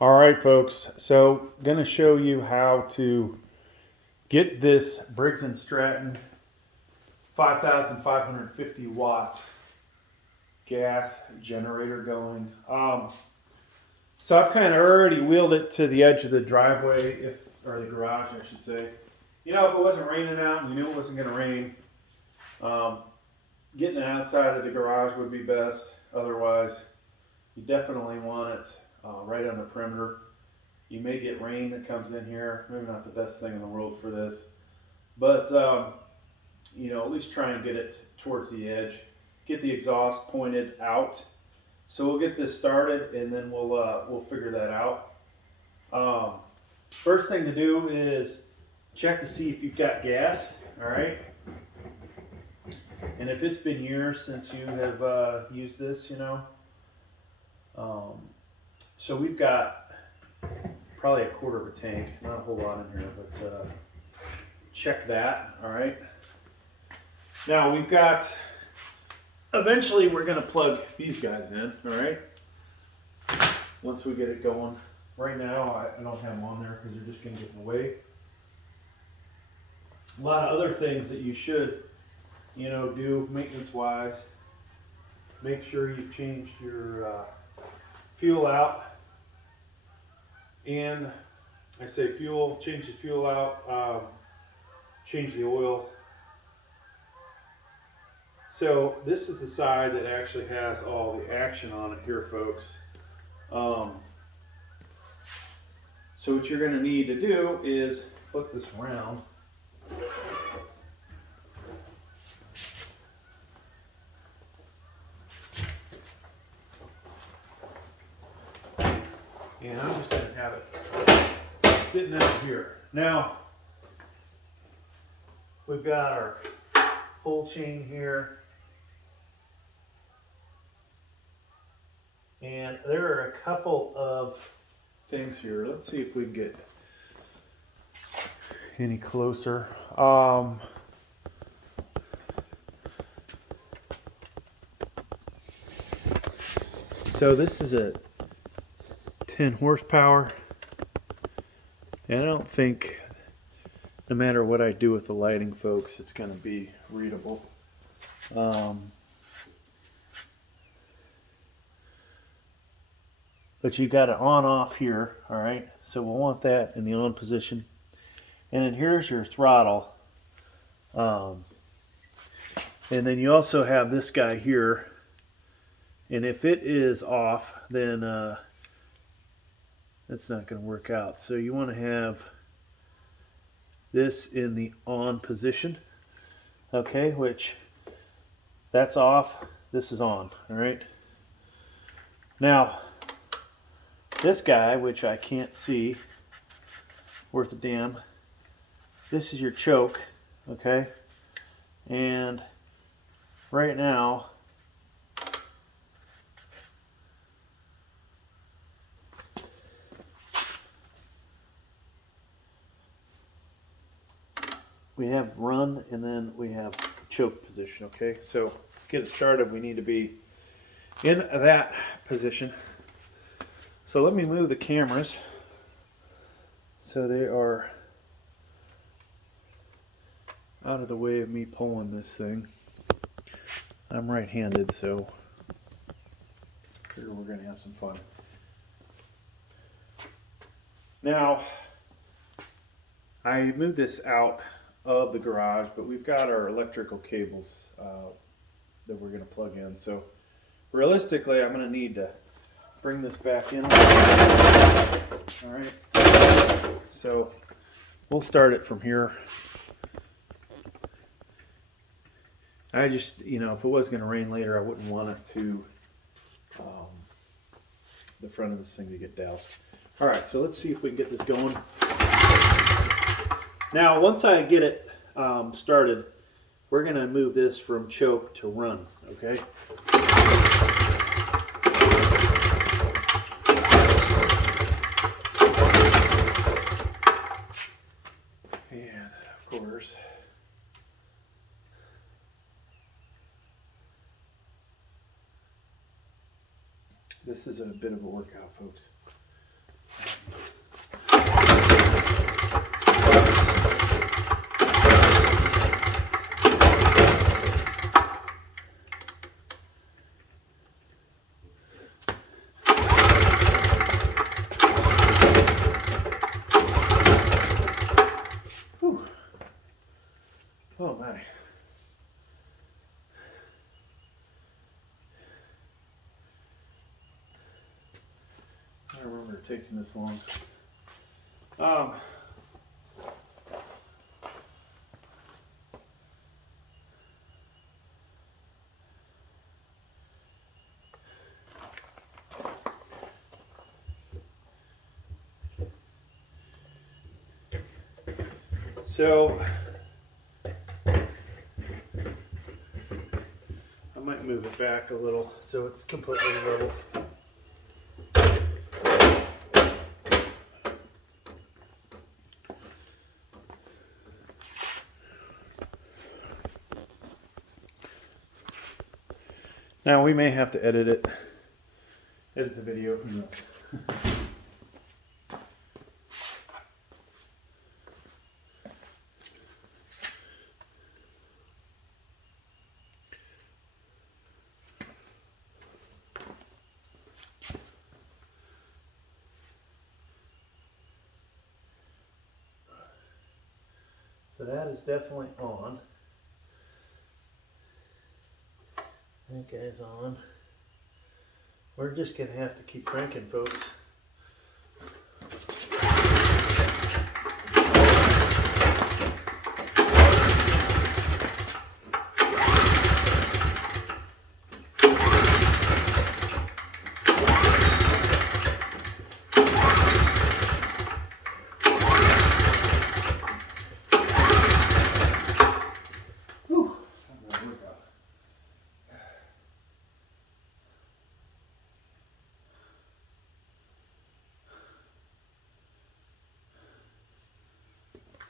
All right, folks. So, gonna show you how to get this Briggs and Stratton 5,550 watt gas generator going. So I've kind of already wheeled it to the edge of the driveway, or the garage, I should say. You know, if it wasn't raining out and you knew it wasn't gonna rain, um, getting it outside of the garage would be best. Otherwise, you definitely want it right on the perimeter. You may get rain that comes in here. Maybe not the best thing in the world for this, but at least try and get it towards the edge. Get the exhaust pointed out. So we'll get this started, and then we'll figure that out. First thing to do is check to see if you've got gas. All right, and if it's been years since you have used this, so we've got probably a quarter of a tank, not a whole lot in here, but check that. All right. Now we've got, eventually we're going to plug these guys in. All right. Once we get it going. Right now I don't have them on there because they're just going to get in the way. A lot of other things that you should, do maintenance wise. Make sure you've changed your fuel out. And I say fuel, change the fuel out, change the oil. So this is the side that actually has all the action on it here, folks. So what you're going to need to do is flip this around. And I'm just going to have it sitting out here. Now, we've got our pull chain here. And there are a couple of things here. Let's see if we can get any closer. So this is a 10 horsepower, and I don't think, no matter what I do with the lighting, folks, it's going to be readable. But you got it on off here, all right? So we'll want that in the on position. And then here's your throttle. And then you also have this guy here. And if it is off, then that's not going to work out. So you want to have this in the on position. Okay, which that's off. This is on, all right? Now, this guy, which I can't see worth a damn, this is your choke, okay? And right now, we have run and then we have choke position, okay? So to get it started, we need to be in that position. So let me move the cameras so they are out of the way of me pulling this thing. I'm right-handed, so I figure we're going to have some fun. Now, I moved this out of the garage, but we've got our electrical cables that we're going to plug in. So realistically, I'm going to need to bring this back in. All right. So we'll start it from here. I just, if it was going to rain later, I wouldn't want it to, the front of this thing to get doused. All right, so let's see if we can get this going. Now, once I get it started, we're going to move this from choke to run, okay? And, of course, this is a bit of a workout, folks. I remember it taking this long. Um, so I might move it back a little so it's completely level. Now we may have to edit the video. Who knows? So that is definitely on. That guy's on. We're just gonna have to keep cranking, folks.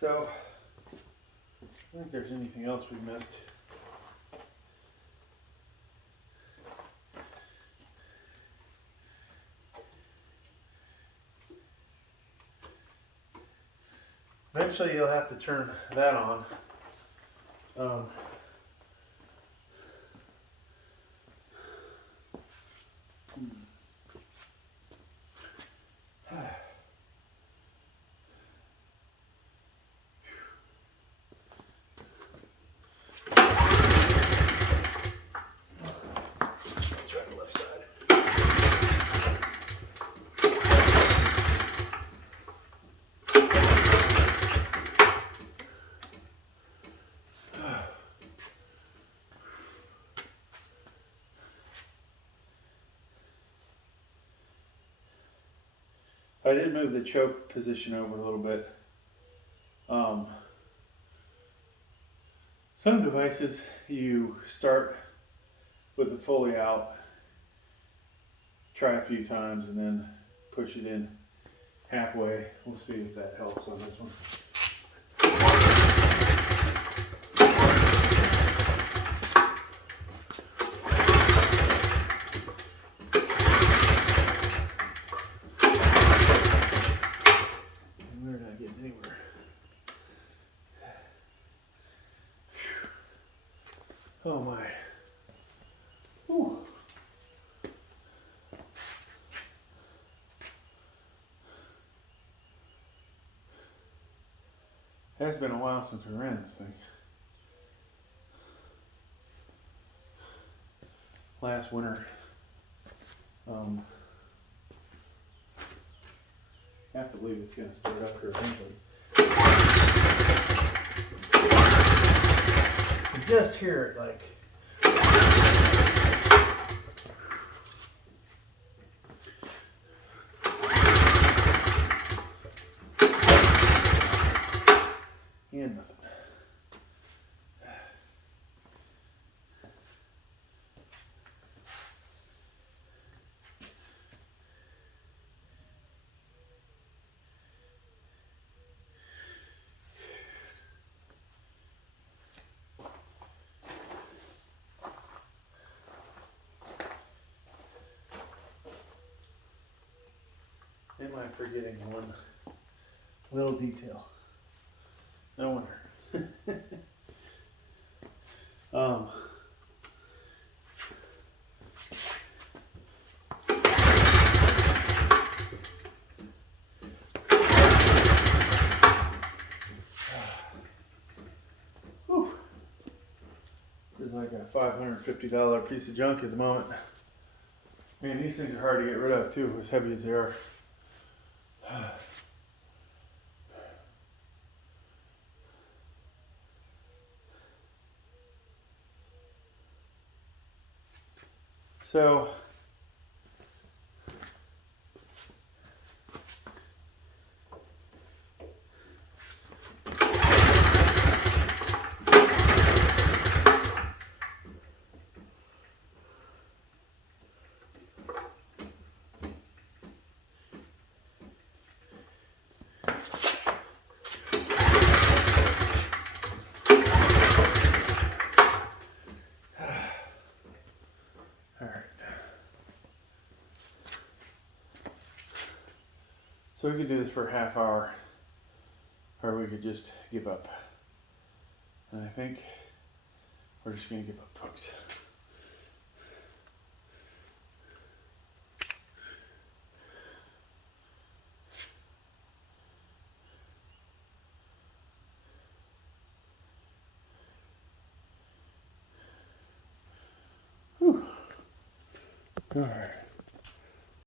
So, I don't think there's anything else we missed. Eventually you'll have to turn that on. Try the left side. I did move the choke position over a little bit. Some devices you start with it fully out, try a few times, and then push it in halfway. We'll see if that helps on this one. We're not getting anywhere. Oh my. Whew. It has been a while since we ran this thing. Last winter. I have to believe it's going to start up here eventually. You just hear it like. And nothing. Am I forgetting one little detail? No wonder. Whew. It's like a $550 piece of junk at the moment. Man, these things are hard to get rid of too, as heavy as they are. So so we could do this for a half hour, or we could just give up. And I think we're just gonna give up, folks. Whew. All right.